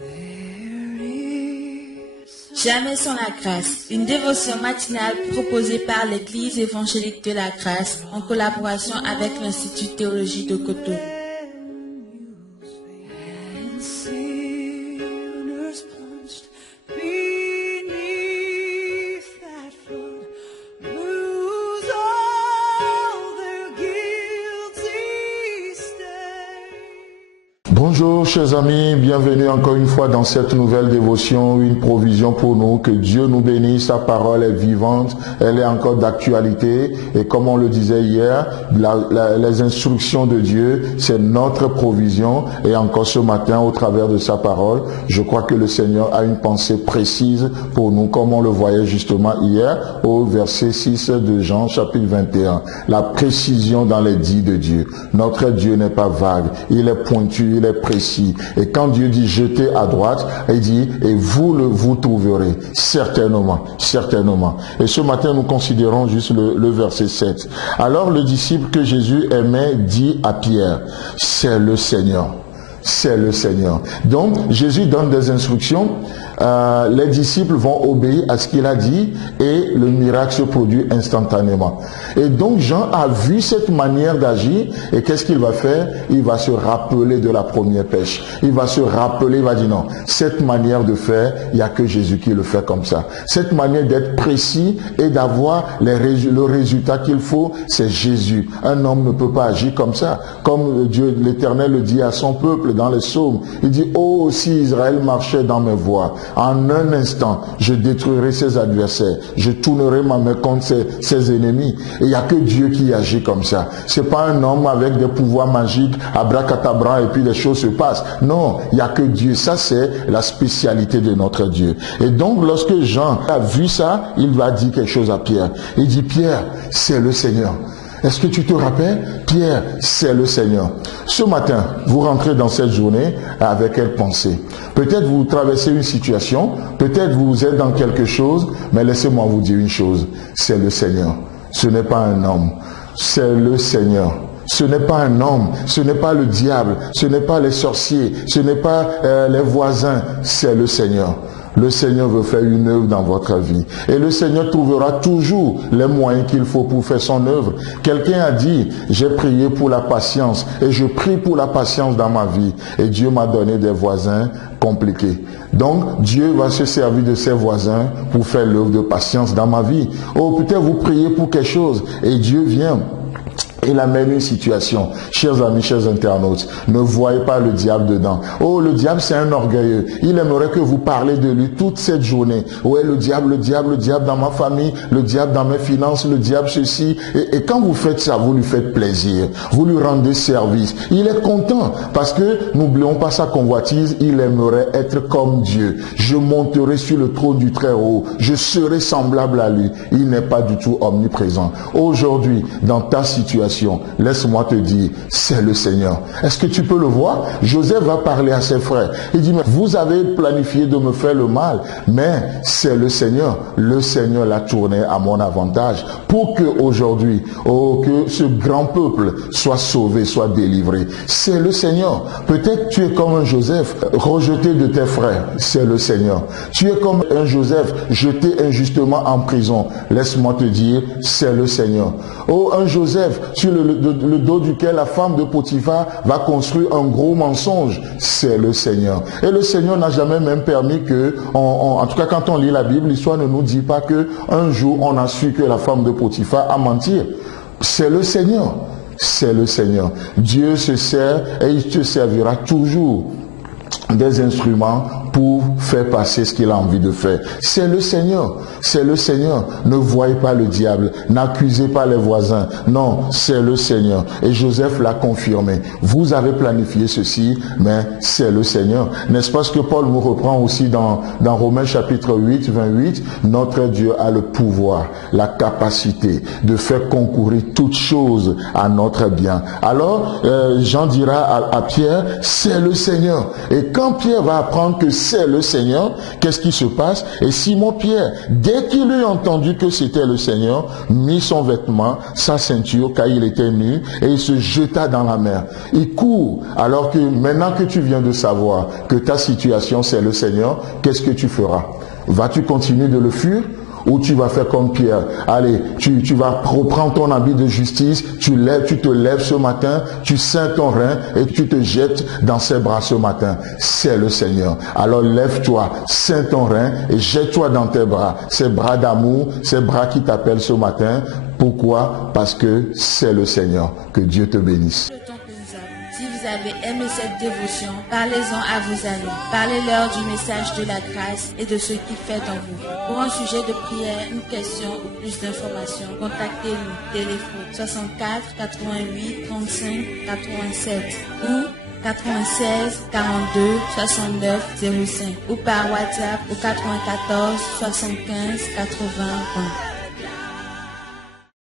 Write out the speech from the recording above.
Jamais sans la grâce, une dévotion matinale proposée par l'Église évangélique de la grâce en collaboration avec l'Institut Théologie de Cotonou. Bonjour chers amis, bienvenue encore une fois dans cette nouvelle dévotion, une provision pour nous, que Dieu nous bénisse, sa parole est vivante, elle est encore d'actualité et comme on le disait hier, les instructions de Dieu, c'est notre provision et encore ce matin au travers de sa parole, je crois que le Seigneur a une pensée précise pour nous comme on le voyait justement hier au verset 6 de Jean chapitre 21. La précision dans les dits de Dieu. Notre Dieu n'est pas vague, il est pointu, il est précis. Et quand Dieu dit jetez à droite, il dit et vous trouverez certainement, certainement. Et ce matin nous considérons juste le verset 7. Alors le disciple que Jésus aimait dit à Pierre, c'est le Seigneur. C'est le Seigneur. Donc Jésus donne des instructions, les disciples vont obéir à ce qu'il a dit et le miracle se produit instantanément. Et donc Jean a vu cette manière d'agir et qu'est-ce qu'il va faire? Il va se rappeler de la première pêche. Il va se rappeler, il va dire non, cette manière de faire, il n'y a que Jésus qui le fait comme ça. Cette manière d'être précis et d'avoir le résultat qu'il faut, c'est Jésus. Un homme ne peut pas agir comme ça. Comme Dieu, l'Éternel le dit à son peuple dans les psaumes, il dit, oh, si Israël marchait dans mes voies, en un instant, je détruirai ses adversaires, je tournerai ma main contre ses ennemis. Et il n'y a que Dieu qui agit comme ça. C'est pas un homme avec des pouvoirs magiques, abracadabra, et puis les choses se passent. Non, il n'y a que Dieu. Ça, c'est la spécialité de notre Dieu. Et donc, lorsque Jean a vu ça, il va dire quelque chose à Pierre. Il dit, Pierre, c'est le Seigneur. Est-ce que tu te rappelles? Pierre, c'est le Seigneur. Ce matin, vous rentrez dans cette journée avec quelle pensée? Peut-être vous traversez une situation, peut-être vous êtes dans quelque chose, mais laissez-moi vous dire une chose. C'est le Seigneur. Ce n'est pas un homme. C'est le Seigneur. Ce n'est pas un homme, ce n'est pas le diable, ce n'est pas les sorciers, ce n'est pas les voisins, c'est le Seigneur. Le Seigneur veut faire une œuvre dans votre vie. Et le Seigneur trouvera toujours les moyens qu'il faut pour faire son œuvre. Quelqu'un a dit, j'ai prié pour la patience et je prie pour la patience dans ma vie. Et Dieu m'a donné des voisins compliqués. Donc, Dieu va se servir de ses voisins pour faire l'œuvre de patience dans ma vie. Oh, peut-être vous priez pour quelque chose et Dieu vient. Il amène une situation. Chers amis, chers internautes, ne voyez pas le diable dedans. Oh, le diable, c'est un orgueilleux. Il aimerait que vous parlez de lui toute cette journée. Ouais, le diable dans ma famille, le diable dans mes finances, le diable ceci. Et quand vous faites ça, vous lui faites plaisir. Vous lui rendez service. Il est content parce que, n'oublions pas sa convoitise, il aimerait être comme Dieu. Je monterai sur le trône du Très-Haut. Je serai semblable à lui. Il n'est pas du tout omniprésent. Aujourd'hui, dans ta situation, laisse-moi te dire, c'est le Seigneur. Est-ce que tu peux le voir? Joseph va parler à ses frères. Il dit, mais vous avez planifié de me faire le mal, mais c'est le Seigneur. Le Seigneur l'a tourné à mon avantage pour que aujourd'hui, oh, que ce grand peuple soit sauvé, soit délivré. C'est le Seigneur. Peut-être tu es comme un Joseph, rejeté de tes frères. C'est le Seigneur. Tu es comme un Joseph, jeté injustement en prison. Laisse-moi te dire, c'est le Seigneur. Oh, un Joseph, sur le dos duquel la femme de Potiphar va construire un gros mensonge, c'est le Seigneur. Et le Seigneur n'a jamais même permis que, en tout cas quand on lit la Bible, l'histoire ne nous dit pas que un jour on a su que la femme de Potiphar a menti. C'est le Seigneur. C'est le Seigneur. Dieu se sert et il te servira toujours des instruments pour faire passer ce qu'il a envie de faire. C'est le Seigneur. C'est le Seigneur. Ne voyez pas le diable. N'accusez pas les voisins. Non, c'est le Seigneur. Et Joseph l'a confirmé. Vous avez planifié ceci, mais c'est le Seigneur. N'est-ce pas ce que Paul vous reprend aussi dans Romains chapitre 8, 28? Notre Dieu a le pouvoir, la capacité de faire concourir toutes choses à notre bien. Alors, Jean dira à Pierre, c'est le Seigneur. Et quand Pierre va apprendre que c'est le Seigneur, qu'est-ce qui se passe? Et Simon-Pierre, dès qu'il eut entendu que c'était le Seigneur, mit son vêtement, sa ceinture, car il était nu, et il se jeta dans la mer. Il court, alors que maintenant que tu viens de savoir que ta situation c'est le Seigneur, qu'est-ce que tu feras? Vas-tu continuer de le fuir? Ou tu vas faire comme Pierre? Allez, tu vas reprendre ton habit de justice, tu te lèves ce matin, tu ceins ton rein et tu te jettes dans ses bras ce matin. C'est le Seigneur. Alors lève-toi, ceins ton rein et jette-toi dans tes bras. Ces bras d'amour, ces bras qui t'appellent ce matin. Pourquoi? Parce que c'est le Seigneur. Que Dieu te bénisse. Si vous avez aimé cette dévotion, parlez-en à vos amis. Parlez-leur du message de la grâce et de ce qu'il fait en vous. Pour un sujet de prière, une question ou plus d'informations, contactez-nous. Téléphone 64 88 35 87 ou 96 42 69 05 ou par WhatsApp au 94 75 80 20.